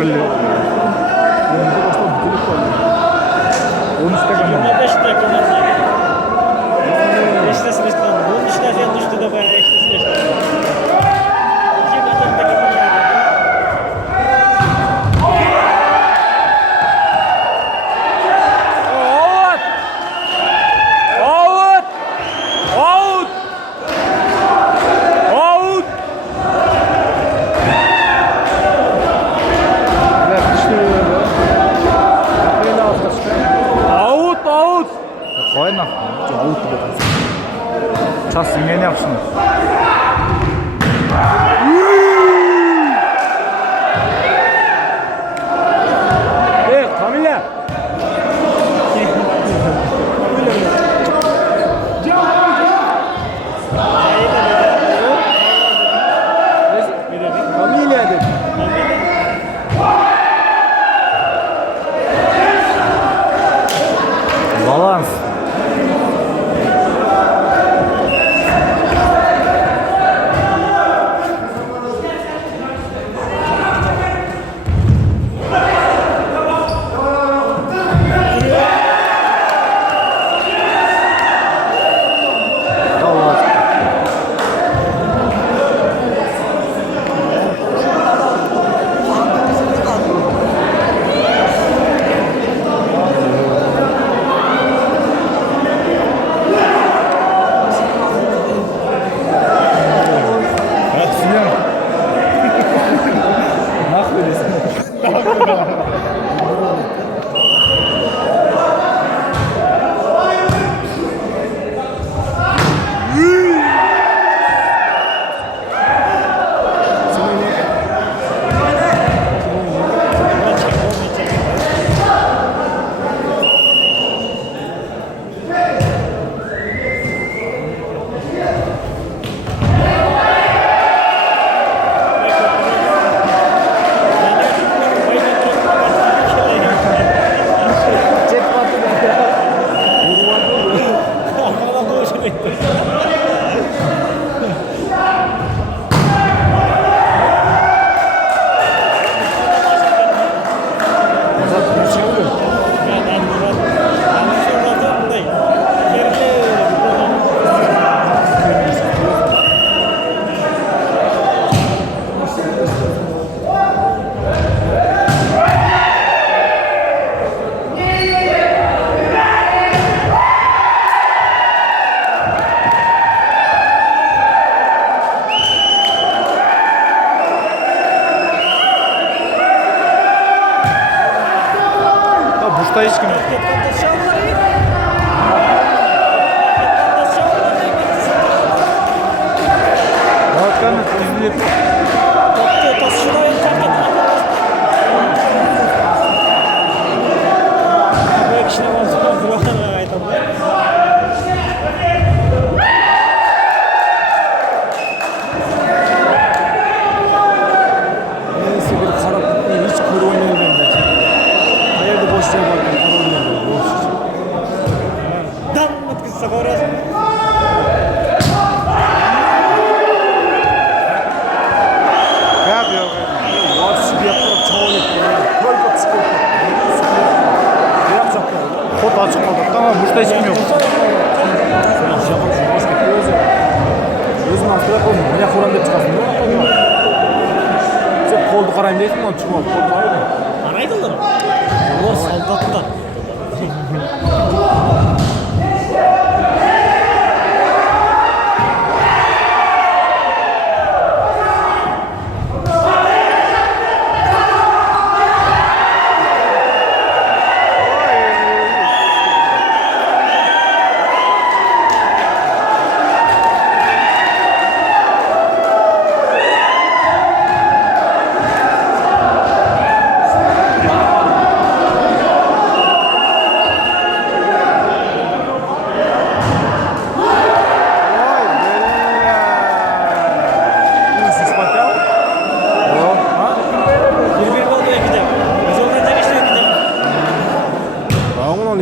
Ömürlü. 13 dakika. 25 dakika. Eşlesin işte. Bunun işler yan düştü de bayağı eşlesin işte. 24 dakika. Koyma. Avut gibi. Çasın yeni yapsınlar. Kamila. Kamila dedi. Balans. Burada hiç kim yok. Hakan izleyip açık kaldı. Tamam, burada hiç kim yok. Özüm astıraq olmuyor. Mene Kur'an dep çıkasın. Sen koldu qarayım deysin, onu çıkmaz. Koldu qarayım. Qaraydılar mı? Onlar saldattılar.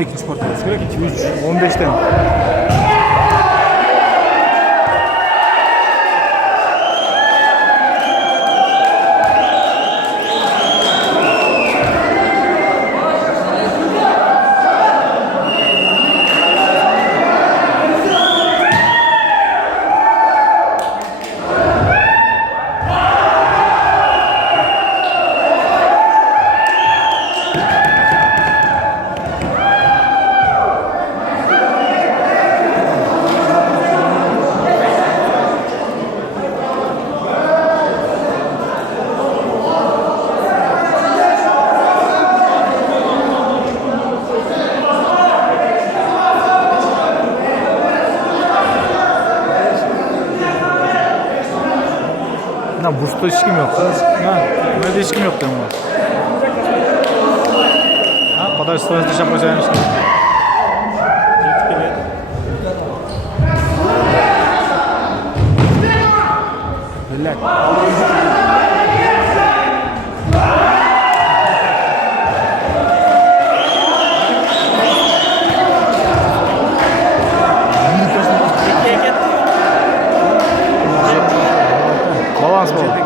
ikinci portföy gerek 2-3-15'ten. Na bursda hech kim yo'q. Ha, nima hech kim yo'q deyman. Ha, podash sırasında yapacağım işte. Millet. Balans bu.